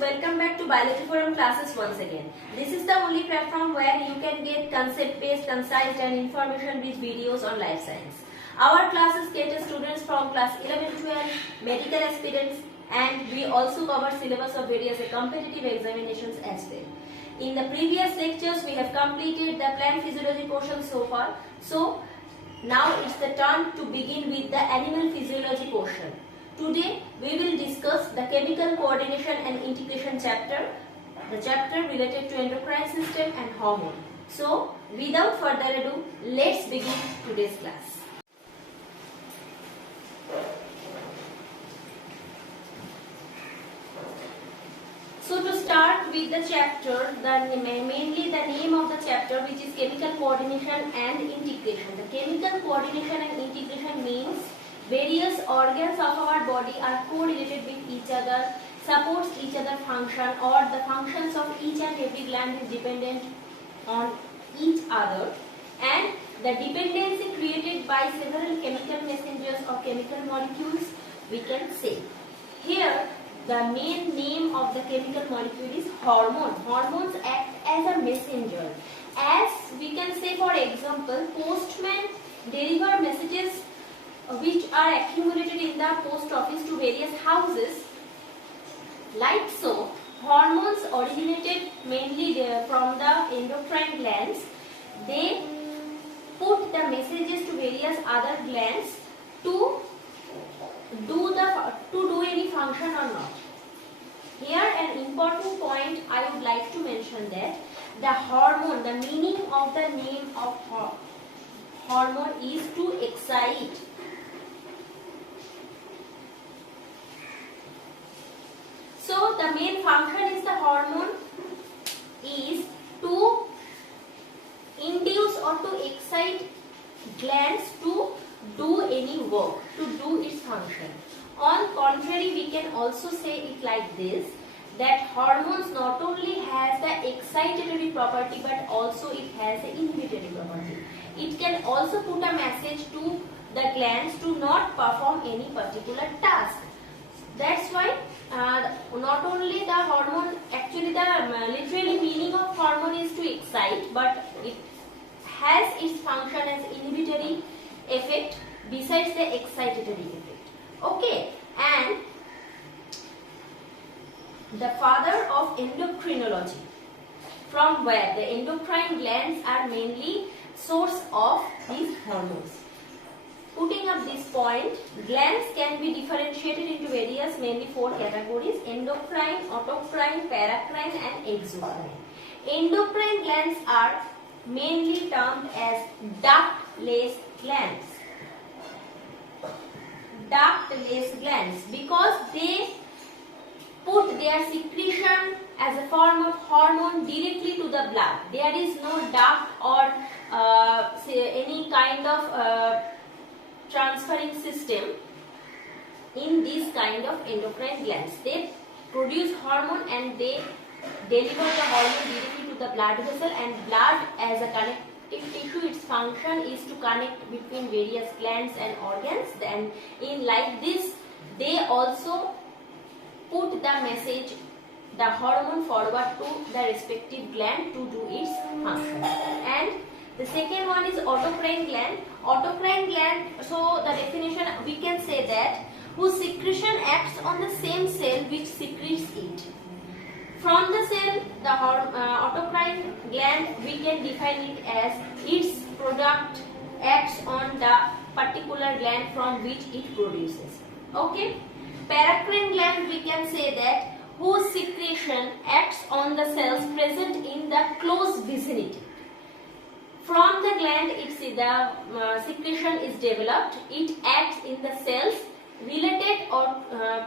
welcome back to Biology Forum classes once again. This is the only platform where you can get concept-based, concise and information-rich videos on life science. Our classes cater students from class 11-12, medical aspirants, and we also cover syllabus of various competitive examinations as well. In the previous lectures, we have completed the plant physiology portion so far. So, now it's the turn to begin with the animal physiology portion. Today we will discuss the chemical coordination and integration chapter, the chapter related to endocrine system and hormone. So without further ado, let's begin today's class. So to start with the chapter, mainly the name of the chapter, which is chemical coordination and integration. The chemical coordination and integration means various organs of our body are correlated with each other, supports each other function, or the functions of each and every gland is dependent on each other, and the dependency created by several chemical messengers or chemical molecules, we can say. Here the main name of the chemical molecule is hormone. Hormones act as a messenger. As we can say, for example, postmen deliver messages which are accumulated in the post office to various houses. Like so, hormones originated mainly from the endocrine glands. They put the messages to various other glands to do any function or not. Here an important point I would like to mention that the hormone, the meaning of the name of hormone is to excite. So the main function is the hormone is to induce or to excite glands to do any work, to do its function. On contrary, we can also say it like this, that hormones not only has the excitatory property but also it has the inhibitory property. It can also put a message to the glands to not perform any particular task. That's why not only the hormone, actually the literally meaning of hormone is to excite, but it has its function as inhibitory effect besides the excitatory effect. Okay, and the father of endocrinology, from where the endocrine glands are mainly source of these hormones. Putting up this point, glands can be differentiated into various, mainly 4 categories: endocrine, autocrine, paracrine and exocrine. Endocrine glands are mainly termed as ductless glands. Ductless glands because they put their secretion as a form of hormone directly to the blood. There is no duct or any kind of transferring system in these kind of endocrine glands. They produce hormone and they deliver the hormone directly to the blood vessel, and blood as a connective tissue, its function is to connect between various glands and organs, and in like this they also put the message, the hormone, forward to the respective gland to do its function. And the second one is autocrine gland. Autocrine gland, so the definition we can say that whose secretion acts on the same cell which secretes it. From the cell, the autocrine gland, we can define it as its product acts on the particular gland from which it produces. Okay. Paracrine gland, we can say that whose secretion acts on the cells present in the close vicinity. From the gland, the secretion is developed. It acts in the cells related or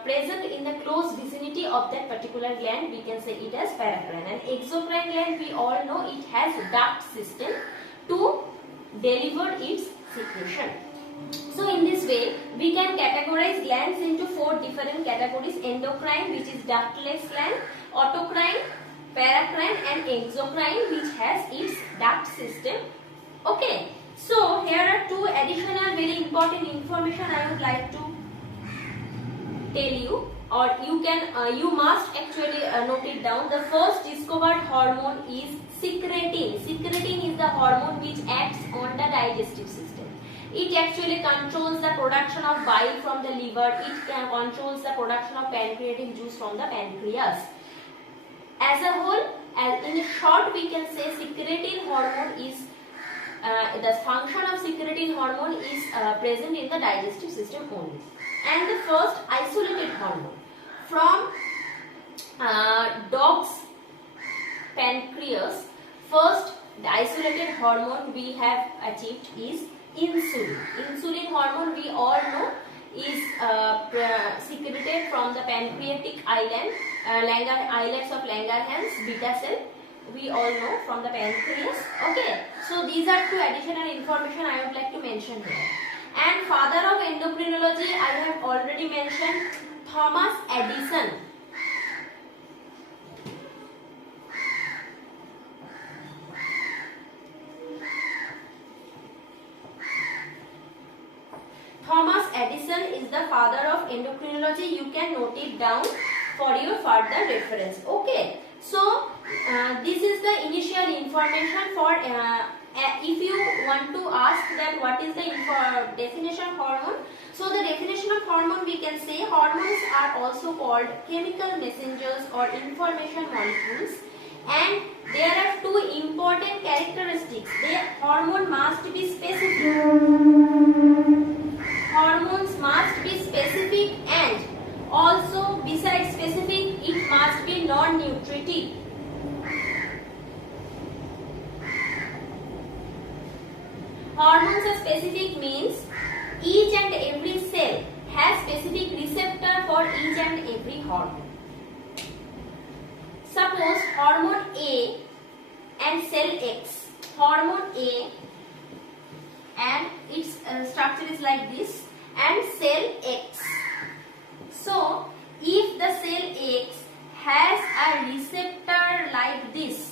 present in the close vicinity of that particular gland. We can say it as paracrine. And exocrine gland, we all know it has duct system to deliver its secretion. So in this way, we can categorize glands into 4 different categories: endocrine, which is ductless gland; autocrine, paracrine and exocrine, which has its duct system. Okay, so here are 2 additional very important information I would like to tell you, or you must actually note it down. The first discovered hormone is secretin. Secretin is the hormone which acts on the digestive system. It actually controls the production of bile from the liver. It controls the production of pancreatic juice from the pancreas. As a whole, in short, we can say secretin hormone is the function of secretin hormone is present in the digestive system only. And the first isolated hormone from dog's pancreas, first the isolated hormone we have achieved is insulin. Insulin hormone, we all know, is secreted from the pancreatic islets of Langerhans beta cell. We all know from the pancreas. Okay, so these are two additional information I would like to mention here. And father of endocrinology, I have already mentioned, Thomas Edison. Thomas Edison is the father of endocrinology. You can note it down for your further reference. Okay, so this is the initial information for if you want to ask that what is the definition of hormone. So the definition of hormone, we can say hormones are also called chemical messengers or information molecules, and there are two important characteristics. The hormone must be specific. Hormones must be specific, and also besides specific, it must be non-nutritive. Hormones are specific means each and every cell has specific receptor for each and every hormone. Suppose hormone A and cell X. Hormone A and its structure is like this, and cell X. So if the cell X has a receptor like this,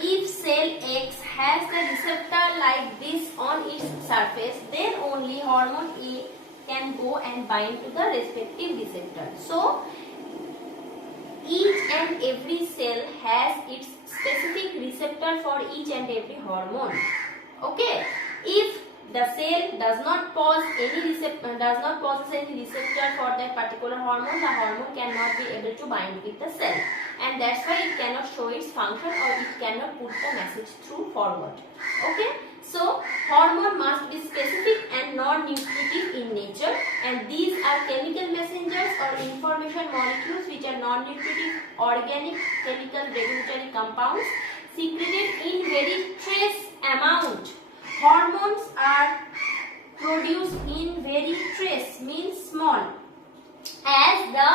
if cell X has the receptor like this on its surface, then only hormone A can go and bind to the respective receptor. So each and every cell has its specific receptor for each and every hormone. Okay, if the cell does not possess any receptor for that particular hormone, the hormone cannot be able to bind with the cell, and that's why it cannot show its function, or it cannot put the message through forward. Okay, so hormone must be specific and non-nutritive in nature, and these are chemical messengers or information molecules which are non-nutritive organic chemical regulatory compounds secreted in very trace amount. Hormones are produced in very trace, means small, as the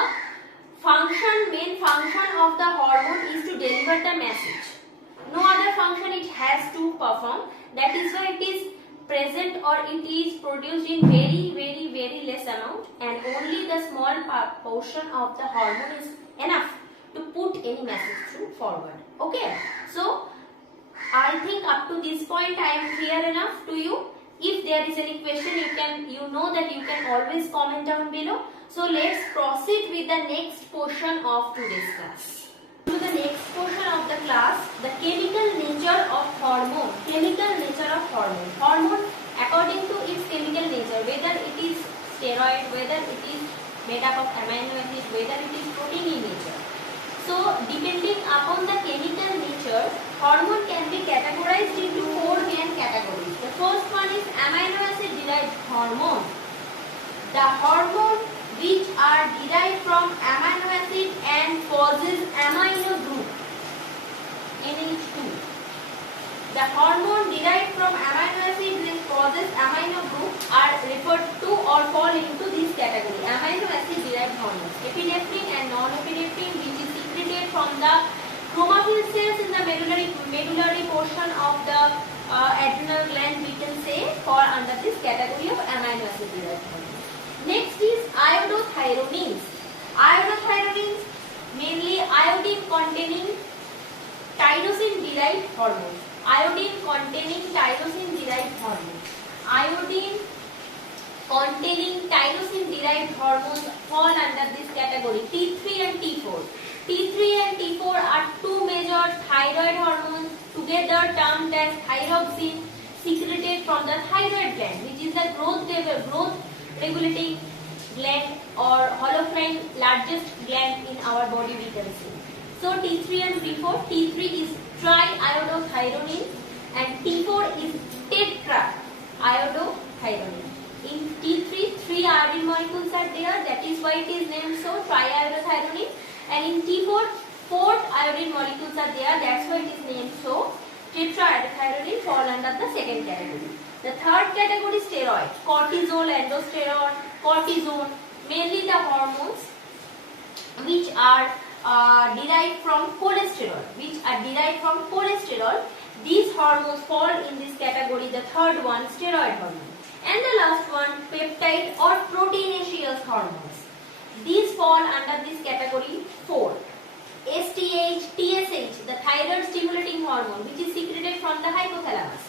main function of the hormone is to deliver the message. No other function it has to perform. That is why it is present, or it is produced in very less amount, and only the small portion of the hormone is enough to put any message through forward. Okay, so I think up to this point I am clear enough to you. If there is any question, you know that you can always comment down below. So let's proceed with the next portion of today's class. To the next portion of the class, the chemical nature of hormone. Chemical nature of hormone. Hormone, according to its chemical nature, whether it is steroid, whether it is made up of amino acids, whether it is protein in nature. So depending upon the chemical nature, hormone can be categorized into four main categories. The first one is amino acid derived hormone. The hormone which are derived from amino acid and causes amino group NH2. The hormone derived from amino acid and causes amino group are referred to or fall into this category. Amino acid derived hormones. Epinephrine and non-epinephrine, which is secreted from the chromophil cells in the medullary portion of the adrenal gland, we can say, fall under this category of amino acid derived hormones. Next is iodothyronines. Iodothyronines, mainly iodine containing tyrosine derived hormones. Iodine containing tyrosine derived hormones. Iodine containing tyrosine derived hormones fall under this category, T3 and T4. T3 and T4 are two major thyroid hormones, together termed as thyroxine, secreted from the thyroid gland, which is the growth regulating gland or holocrine largest gland in our body, we can say. So T3 and T4, T3 is triiodothyronine and T4 is tetraiodothyronine. In T3, 3 iodine molecules are there, that is why it is named so, triiodothyronine. And in T4, 4 iodine molecules are there, that's why it is named so, tetraiodothyronine fall under the second category. The third category is steroid, cortisol, aldosterone, cortisone, mainly the hormones which are derived from cholesterol, These hormones fall in this category. The third one, steroid hormone. And the last one, peptide or proteinaceous hormones. These fall under this category 4. STH, TSH, the thyroid stimulating hormone, which is secreted from the hypothalamus.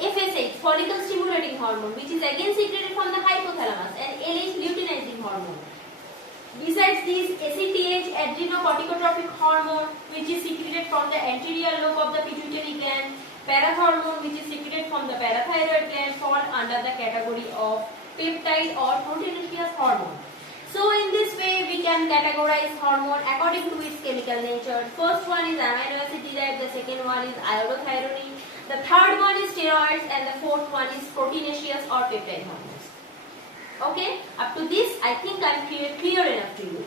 FSH, follicle stimulating hormone, which is again secreted from the hypothalamus, and LH, luteinizing hormone. Besides this, ACTH, adrenocorticotropic hormone, which is secreted from the anterior lobe of the pituitary gland, parathormone, which is secreted from the parathyroid gland, fall under the category of peptide or proteinaceous hormone. So in this way, we can categorize hormone according to its chemical nature. First one is amino acid derived, the second one is iodothyronine, the third one is steroids, and the fourth one is proteinaceous or peptide hormones. Okay, up to this I think I am clear enough to you.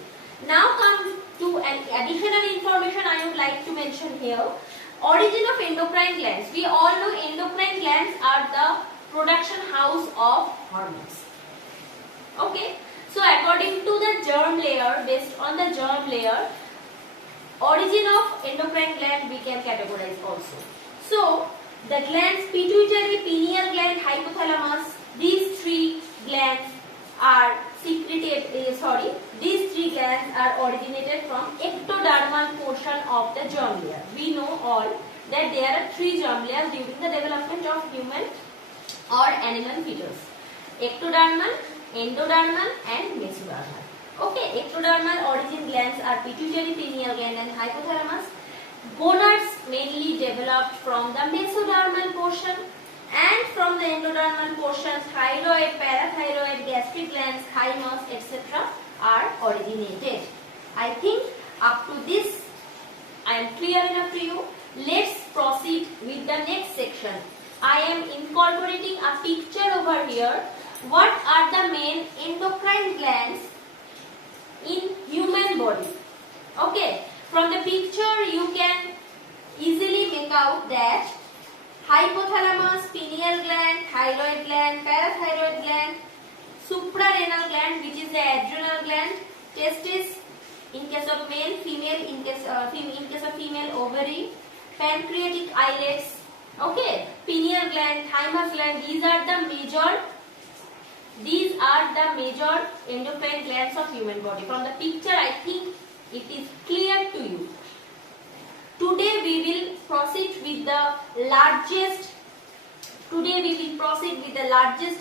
Now come to an additional information I would like to mention here. Origin of endocrine glands. We all know endocrine glands are the production house of hormones. Okay, so according to the germ layer, based on the germ layer, origin of endocrine gland we can categorize also. So the glands, pituitary, pineal gland, hypothalamus, these three glands are these three glands are originated from ectodermal portion of the germ layer. We know all that there are 3 germ layers during the development of human or animal fetus: ectodermal, endodermal and mesodermal. Okay, ectodermal origin glands are pituitary, pineal gland and hypothalamus. Gonads mainly developed from the mesodermal portion, and from the endodermal portion, thyroid, parathyroid, gastric glands, thymus, etc. are originated. I think up to this I am clear enough to you. Let's proceed with the next section. I am incorporating a picture over here. What are the main endocrine glands in human body? Okay, from the picture you can easily make out that hypothalamus, pineal gland, thyroid gland, parathyroid gland, suprarenal gland, which is the adrenal gland, testis in case of male, female in case of female, ovary, pancreatic islets. Okay, pineal gland, thymus gland. These are the major endocrine glands of human body. From the picture, I think it is clear to you. Today we will proceed with the largest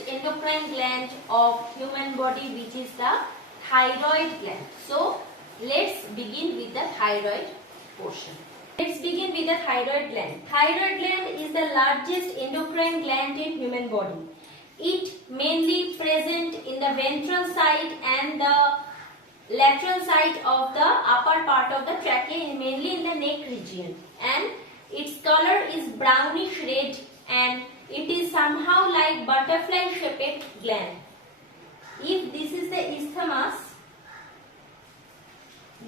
endocrine gland of human body, which is the thyroid gland. So let's begin with the thyroid portion. Let's begin with the thyroid gland. Thyroid gland is the largest endocrine gland in human body. It mainly present in the ventral side and the lateral side of the upper part of the trachea, mainly in the neck region, and its color is brownish red and it is somehow like butterfly shaped gland. If this is the isthmus,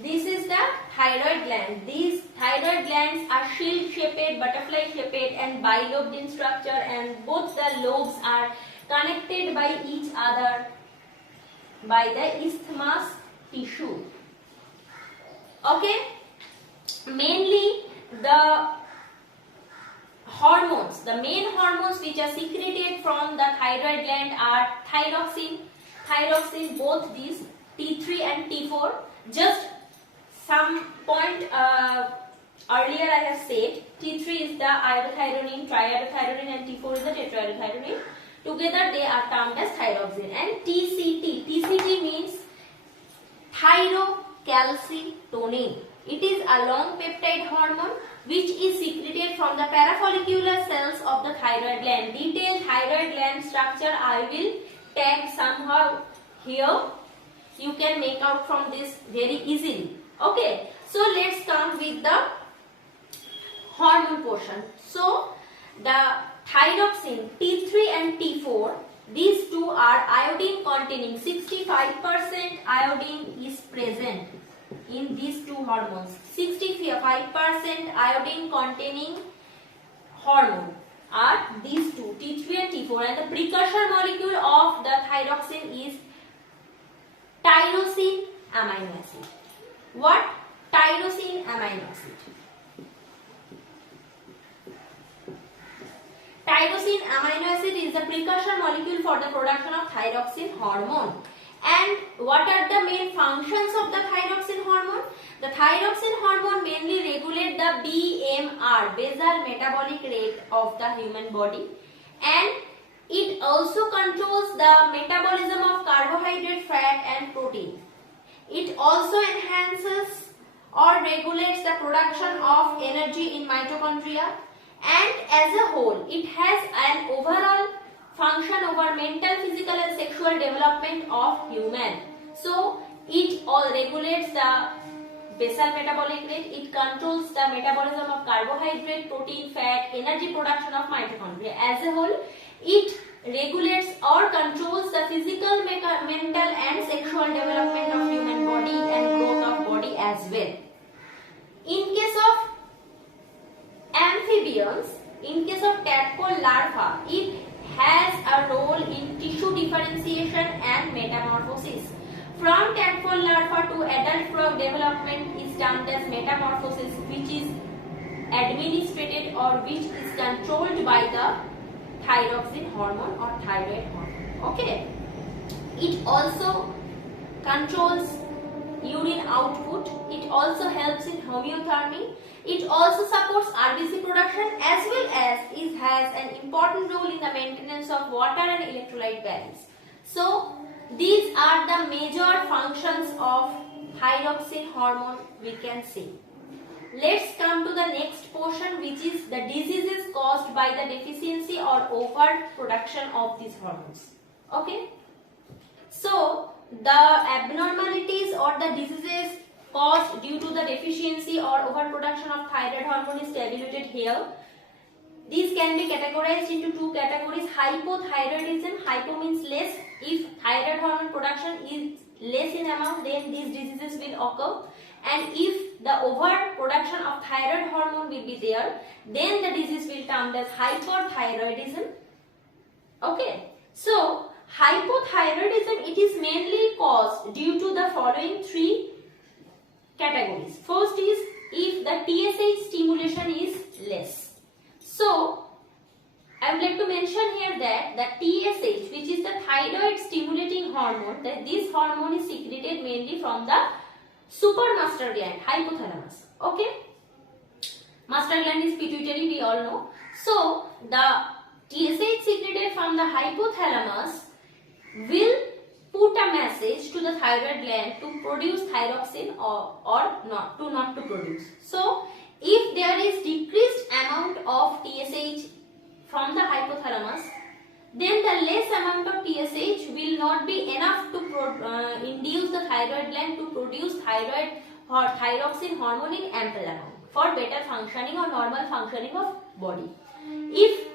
this is the thyroid gland. These thyroid glands are shield shaped, butterfly shaped and bilobed in structure, and both the lobes are connected by each other by the isthmus tissue. Okay, mainly the hormones, the main hormones which are secreted from the thyroid gland are thyroxine, both these T3 and T4. Just some point earlier I have said T3 is the iodothyronine, triiodothyronine, and T4 is the tetraiodothyronine. Together they are termed as thyroxine. And TCT means thyrocalcitonin. It is a long peptide hormone which is secreted from the parafollicular cells of the thyroid gland. Detailed thyroid gland structure I will tag somehow here. You can make out from this very easily. Okay, so let's come with the hormone portion. So the thyroxine T3 and T4, these two are iodine containing. 65% iodine is present in these two hormones. 65% iodine containing hormone are these two, T3 and T4, and the precursor molecule of the thyroxine is tyrosine amino acid. What? Tyrosine amino acid. Tyrosine amino acid is the precursor molecule for the production of thyroxine hormone. And what are the main functions of the thyroxine hormone? The thyroxine hormone mainly regulates the BMR, basal metabolic rate of the human body, and it also controls the metabolism of carbohydrate, fat and protein. It also enhances or regulates the production of energy in mitochondria, and as a whole it has an overall function over mental, physical and sexual development of human. So it all regulates the basal metabolic rate, it controls the metabolism of carbohydrate, protein, fat, energy production of mitochondria. As a whole, it regulates or controls the physical, mental and sexual development of human body and growth of body as well. In case of amphibians, in case of tadpole larva, it has a role in tissue differentiation and metamorphosis. From tadpole larva to adult frog development is termed as metamorphosis, which is administered or which is controlled by the thyroxine hormone or thyroid hormone. Okay. It also controls urine output. It also helps in homeothermy. It also supports RBC production as well as it has an important role in the maintenance of water and electrolyte balance. So these are the major functions of thyroxine hormone we can see. Let's come to the next portion, which is the diseases caused by the deficiency or overproduction of these hormones. Okay. So the abnormalities or the diseases caused due to the deficiency or overproduction of thyroid hormone is tabulated here. These can be categorized into two categories: hypothyroidism. Hypo means less. If thyroid hormone production is less in amount, then these diseases will occur. And if the overproduction of thyroid hormone will be there, then the disease will be termed as hyperthyroidism. Okay. So hypothyroidism, it is mainly caused due to the following three categories. First is if the TSH stimulation is less. So I would like to mention here that the TSH, which is the thyroid stimulating hormone, that this hormone is secreted mainly from the supramaster gland, hypothalamus. Okay. Master gland is pituitary, we all know. So the TSH secreted from the hypothalamus will put a message to the thyroid gland to produce thyroxine or not to produce. So if there is decreased amount of TSH from the hypothalamus, then the less amount of TSH will not be enough to induce the thyroid gland to produce thyroid or thyroxine hormone in ample amount for better functioning or normal functioning of body. If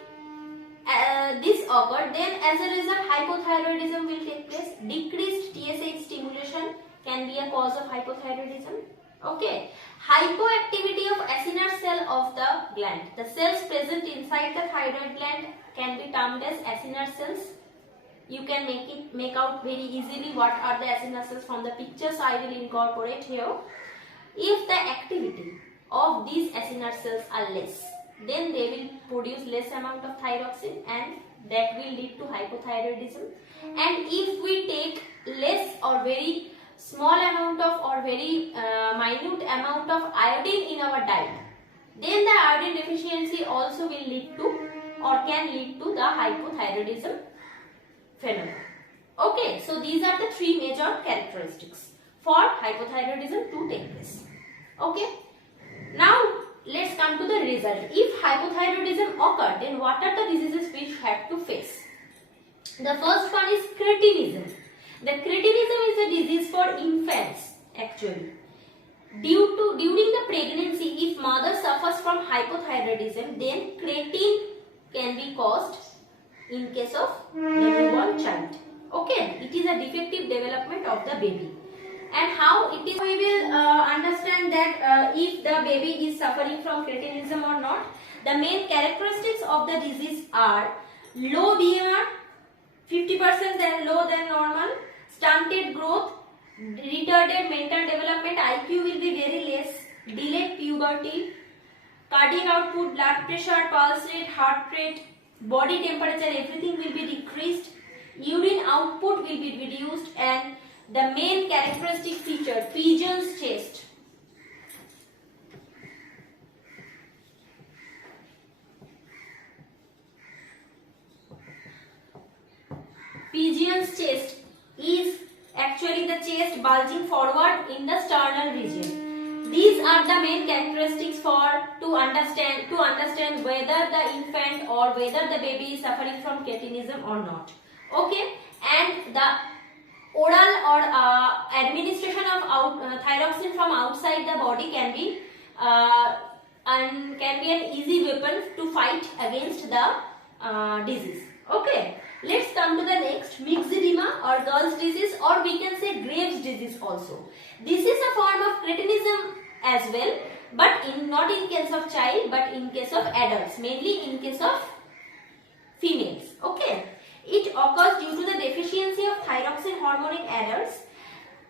this occurs, then as a result hypothyroidism will take place. Decreased TSH stimulation can be a cause of hypothyroidism. Okay. Hypoactivity of acinar cell of the gland. The cells present inside the thyroid gland can be termed as acinar cells. You can make out very easily what are the acinar cells from the pictures I will incorporate here. If the activity of these acinar cells are less, then they will produce less amount of thyroxine and that will lead to hypothyroidism. And if we take less or very small amount of or very minute amount of iodine in our diet, then the iodine deficiency also will lead to or can lead to the hypothyroidism phenomenon. Okay, so these are the three major characteristics for hypothyroidism to take place. Okay, now let's come to the result. If hypothyroidism occurred, then what are the diseases we have to face? The first one is cretinism. The cretinism is a disease for infants actually. During the pregnancy, if mother suffers from hypothyroidism, then cretin can be caused in case of the newborn child. Okay, it is a defective development of the baby. And how it is, we will understand that if the baby is suffering from cretinism or not. The main characteristics of the disease are low BMR, 50% than low than normal, stunted growth, retarded mental development, IQ will be very less, delayed puberty, cardiac output, blood pressure, pulse rate, heart rate, body temperature, everything will be decreased, urine output will be reduced, and the main characteristic feature, pigeon's chest. Pigeon's chest is actually the chest bulging forward in the sternal region. These are the main characteristics to understand whether the infant or whether the baby is suffering from cretinism or not. Okay, and the oral or administration of thyroxine from outside the body can be an easy weapon to fight against the disease. Okay, let's come to the next, myxedema or girl's disease, or we can say Graves' disease also. This is a form of cretinism as well, but not in case of child, but in case of adults, mainly in case of females. Okay, it occurs due to the deficiency of thyroxine hormone in adults.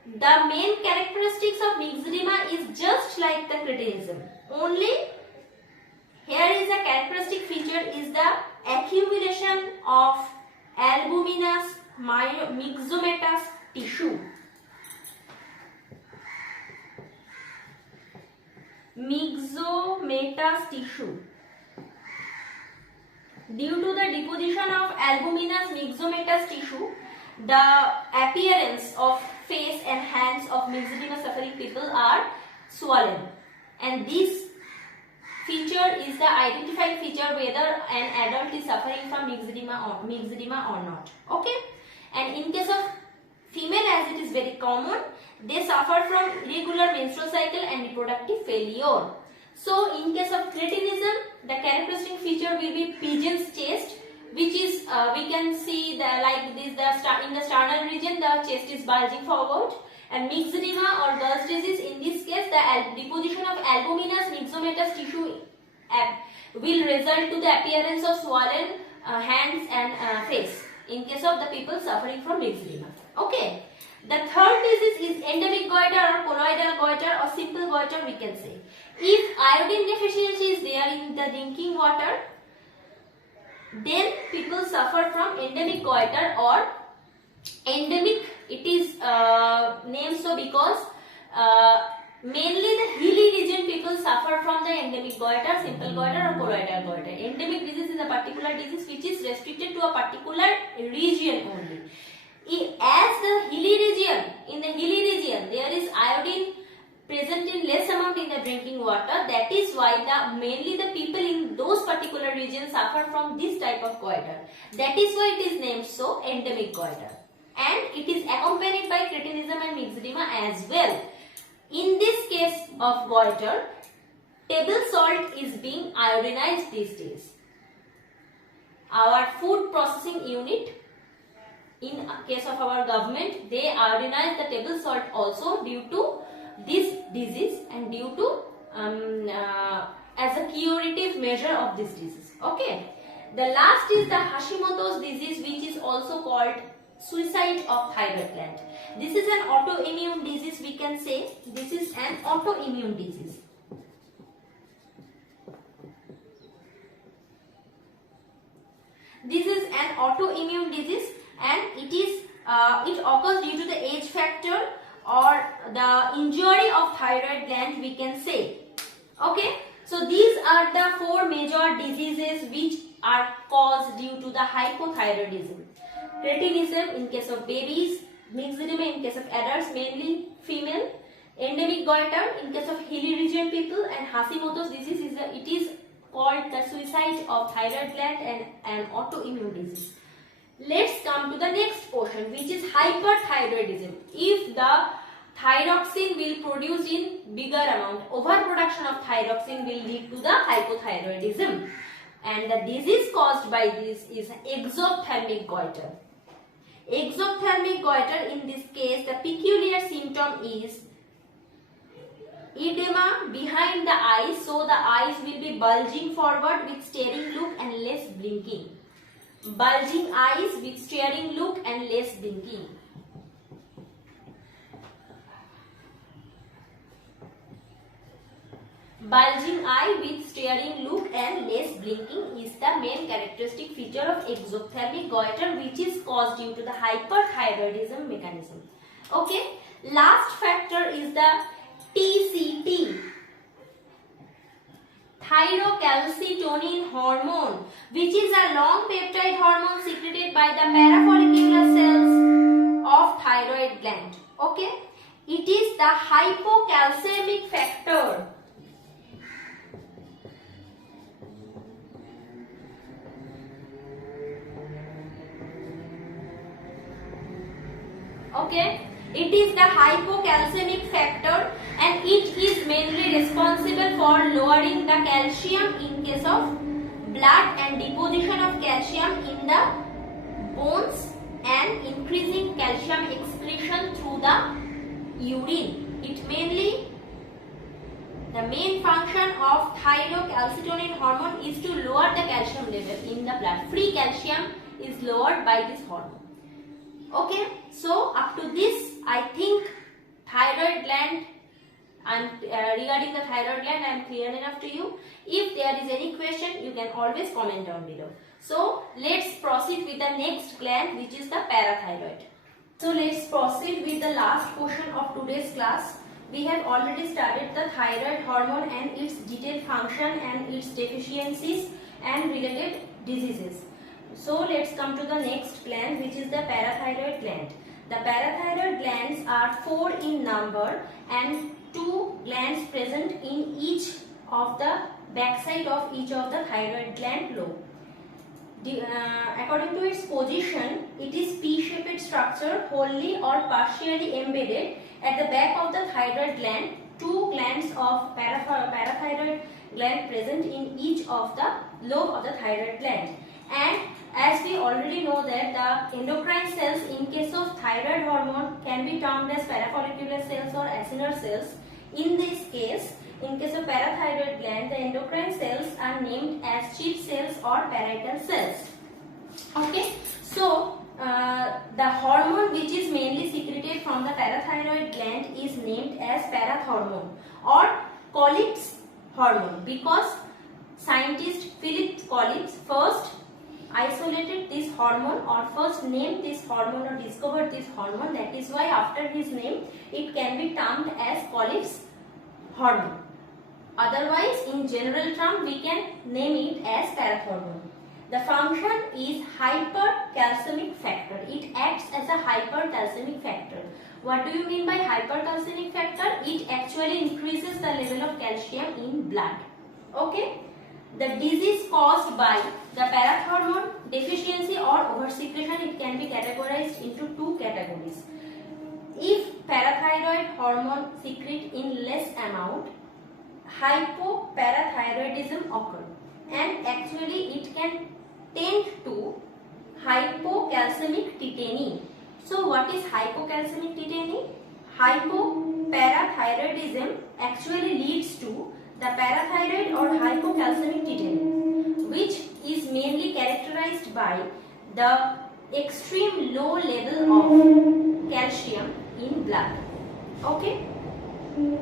The main characteristics of myxedema is just like the cretinism, only here is a characteristic feature is the accumulation of albuminous myxomatous tissue. Myxomatous tissue. Due to the deposition of albuminous myxomatous tissue, the appearance of face and hands of myxedema suffering people are swollen, and this feature is the identifying feature whether an adult is suffering from myxedema or not. Okay, and in case of female, as it is very common, they suffer from irregular menstrual cycle and reproductive failure. So in case of cretinism, the characteristic feature will be pigeon's chest, which is we can see like this, in the sternal region the chest is bulging forward. And myxedema or girl's disease, in this case the deposition of albuminous myxomatous tissue will result to the appearance of swollen hands and face in case of the people suffering from myxedema. Okay, the third disease is endemic goiter or colloidal goiter or simple goiter, we can say. If iodine deficiency is there in the drinking water, then people suffer from endemic goiter, or endemic it is named so because mainly the hilly region people suffer from the endemic goiter, simple goiter or colloidal goiter. Endemic disease is a particular disease which is restricted to a particular region only. As the hilly region, in the hilly region there is iodine present in less amount in the drinking water, that is why mainly the people in those particular regions suffer from this type of goiter. That is why it is named so endemic goiter, and it is accompanied by cretinism and myxedema as well. In this case of goiter, table salt is being iodinized these days. Our food processing unit, in case of our government, they iodinize the table salt also due to this disease and due to as a curative measure of this disease. Okay, the last is the Hashimoto's disease, which is also called suicide of thyroid gland. This is an autoimmune disease, we can say. This is an autoimmune disease. This is an autoimmune disease, and it occurs due to the age factor or the injury of thyroid gland, we can say. Okay, so these are the four major diseases which are caused due to the hypothyroidism. cretinism in case of babies, mixed edema in case of adults, mainly female, endemic goiter in case of hilly region people, and Hashimoto's disease is called the suicide of thyroid gland and an autoimmune disease. Let's come to the next portion, which is hyperthyroidism. If the thyroxine will produce in bigger amount, overproduction of thyroxine will lead to the hypothyroidism, and the disease caused by this is exophthalmic goiter. Exophthalmic goiter, in this case, the peculiar symptom is edema behind the eyes, so the eyes will be bulging forward with staring look and less blinking. Bulging eyes with staring look and less blinking. Bulging eye with staring look and less blinking is the main characteristic feature of exophthalmic goiter, which is caused due to the hyperthyroidism mechanism. Okay, last factor is the TCT, thyrocalcitonin hormone, which is a long peptide hormone secreted by the parafollicular cells of thyroid gland. Okay, it is the hypocalcemic factor. Okay, it is the hypocalcemic factor, and it is mainly responsible for lowering the calcium in case of blood and deposition of calcium in the bones and increasing calcium excretion through the urine. The main function of thyrocalcitonin hormone is to lower the calcium level in the blood. Free calcium is lowered by this hormone. Okay, so up to this, I think thyroid gland, regarding the thyroid gland, I am clear enough to you. If there is any question, you can always comment down below. So let's proceed with the next gland, which is the parathyroid. So let's proceed with the last portion of today's class. We have already started the thyroid hormone and its detailed function and its deficiencies and related diseases. So let's come to the next gland, which is the parathyroid gland. The parathyroid glands are 4 in number and 2 glands present in each of the backside of each of the thyroid gland lobe. According to its position, it is P-shaped structure wholly or partially embedded at the back of the thyroid gland. 2 glands of parathyroid gland present in each of the lobe of the thyroid gland. And as we already know that the endocrine cells in case of thyroid hormone can be termed as parafollicular cells or acinar cells. In this case, in case of parathyroid gland, the endocrine cells are named as chief cells or parietal cells. Okay, so the hormone which is mainly secreted from the parathyroid gland is named as parathormone or Collips hormone, because scientist Philip Collips first isolated this hormone or first named this hormone or discovered this hormone. That is why after his name it can be termed as Collips hormone. Otherwise, in general term, we can name it as parathormone. The function is hypercalcemic factor. It acts as a hypercalcemic factor. What do you mean by hypercalcemic factor? It actually increases the level of calcium in blood. Okay. The disease caused by the parathormone deficiency or oversecretion, it can be categorized into 2 categories. If parathyroid hormone secrete in less amount, hypoparathyroidism occur, and actually it can tend to hypocalcemic tetany. So what is hypocalcemic tetany? Hypoparathyroidism actually leads to the parathyroid or hypocalcemic tetany, which is mainly characterized by the extreme low level of calcium in blood. Okay,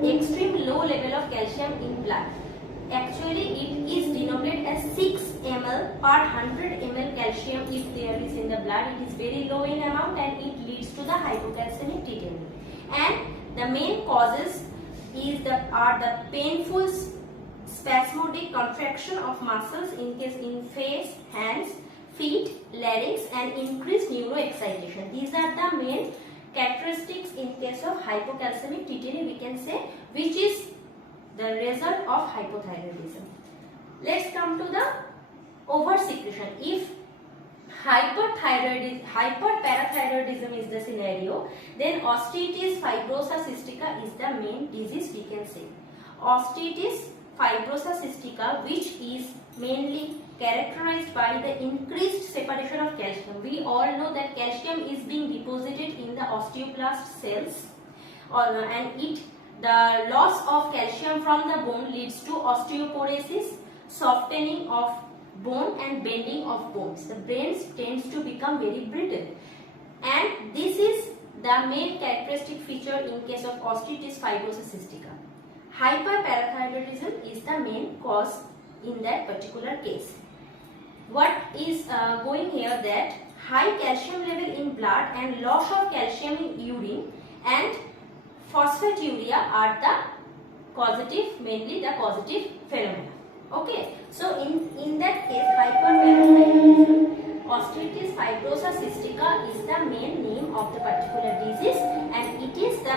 extreme low level of calcium in blood. Actually, it is denoted as 6 ml per 100 ml calcium if there is in the blood. It is very low in amount and it leads to the hypocalcemic tetany. And the main causes are the painful spasmodic contraction of muscles in face, hands, feet, larynx and increased neuroexcitation. These are the main characteristics in case of hypocalcemic tetany, we can say, which is the result of hypothyroidism. Let's come to the oversecretion. If hyperparathyroidism is the scenario, then osteitis fibrosa cystica is the main disease, we can say. Osteitis fibrosa cystica, which is mainly characterized by the increased separation of calcium. We all know that calcium is being deposited in the osteoblast cells, and the loss of calcium from the bone leads to osteoporosis, softening of bone and bending of bones. The bones tends to become very brittle, and this is the main characteristic feature in case of osteitis fibrosa cystica. Hyperparathyroidism is the main cause in that particular case. What is going here, that high calcium level in blood and loss of calcium in urine and phosphaturia are the causative, mainly the causative phenomena. Okay, so in that case, hyperparathyroidism, osteitis fibrosa cystica is the main name of the particular disease, and it is the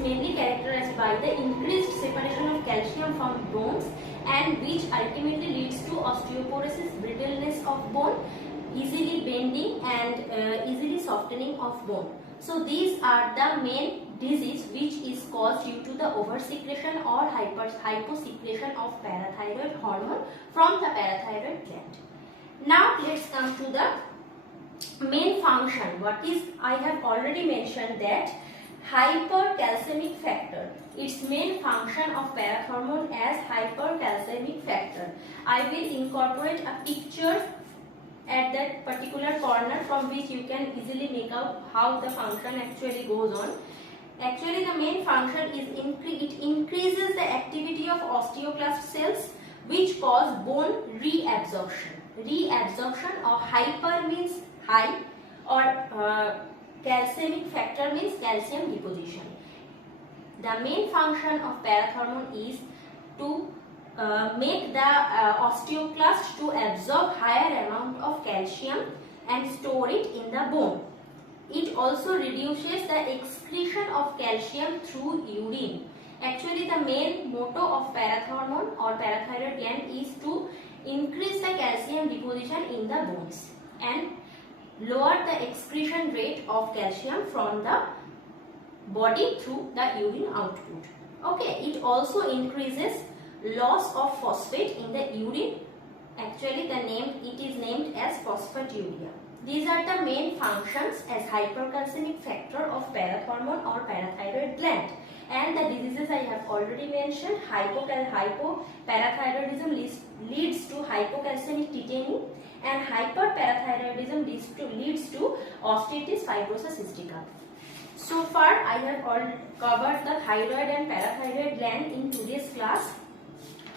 mainly characterized by the increased separation of calcium from bones, and which ultimately leads to osteoporosis, brittleness of bone, easily bending and easily softening of bone. So these are the main disease which is caused due to the oversecretion or hyposecretion of parathyroid hormone from the parathyroid gland. Now let's come to the main function. What is, I have already mentioned that hypercalcemic factor, its main function of parathormone as hypercalcemic factor. I will incorporate a picture at that particular corner from which you can easily make out how the function actually goes on. Actually, the main function is it increases the activity of osteoclast cells, which cause bone reabsorption. Reabsorption, or hyper means high, or calcemic factor means calcium deposition. The main function of parathormone is to make the osteoclast to absorb higher amount of calcium and store it in the bone. It also reduces the excretion of calcium through urine. Actually, the main motto of parathormone or parathyroid gland is to increase the calcium deposition in the bones and lower the excretion rate of calcium from the body through the urine output. Okay, it also increases loss of phosphate in the urine. Actually, it is named as phosphaturia. These are the main functions as hypercalcemic factor of parathormone or parathyroid gland. And the diseases I have already mentioned, hypoparathyroidism leads to hypocalcemic tetany, and hyperparathyroidism leads to osteitis fibrosa cystica. So far, I have covered the thyroid and parathyroid gland in today's class.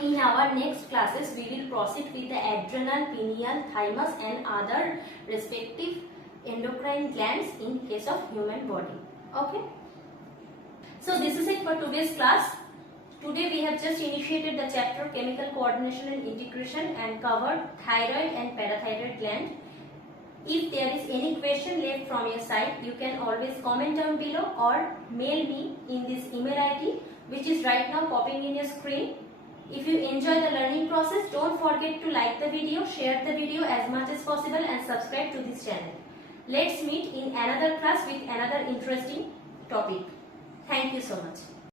In our next classes, we will proceed with the adrenal, pineal, thymus and other respective endocrine glands in case of human body. Okay. So this is it for today's class. Today we have just initiated the chapter Chemical Coordination and Integration and covered thyroid and parathyroid gland. If there is any question left from your side, you can always comment down below or mail me in this email ID, which is right now popping in your screen. If you enjoy the learning process, don't forget to like the video, share the video as much as possible and subscribe to this channel. Let's meet in another class with another interesting topic. Thank you so much.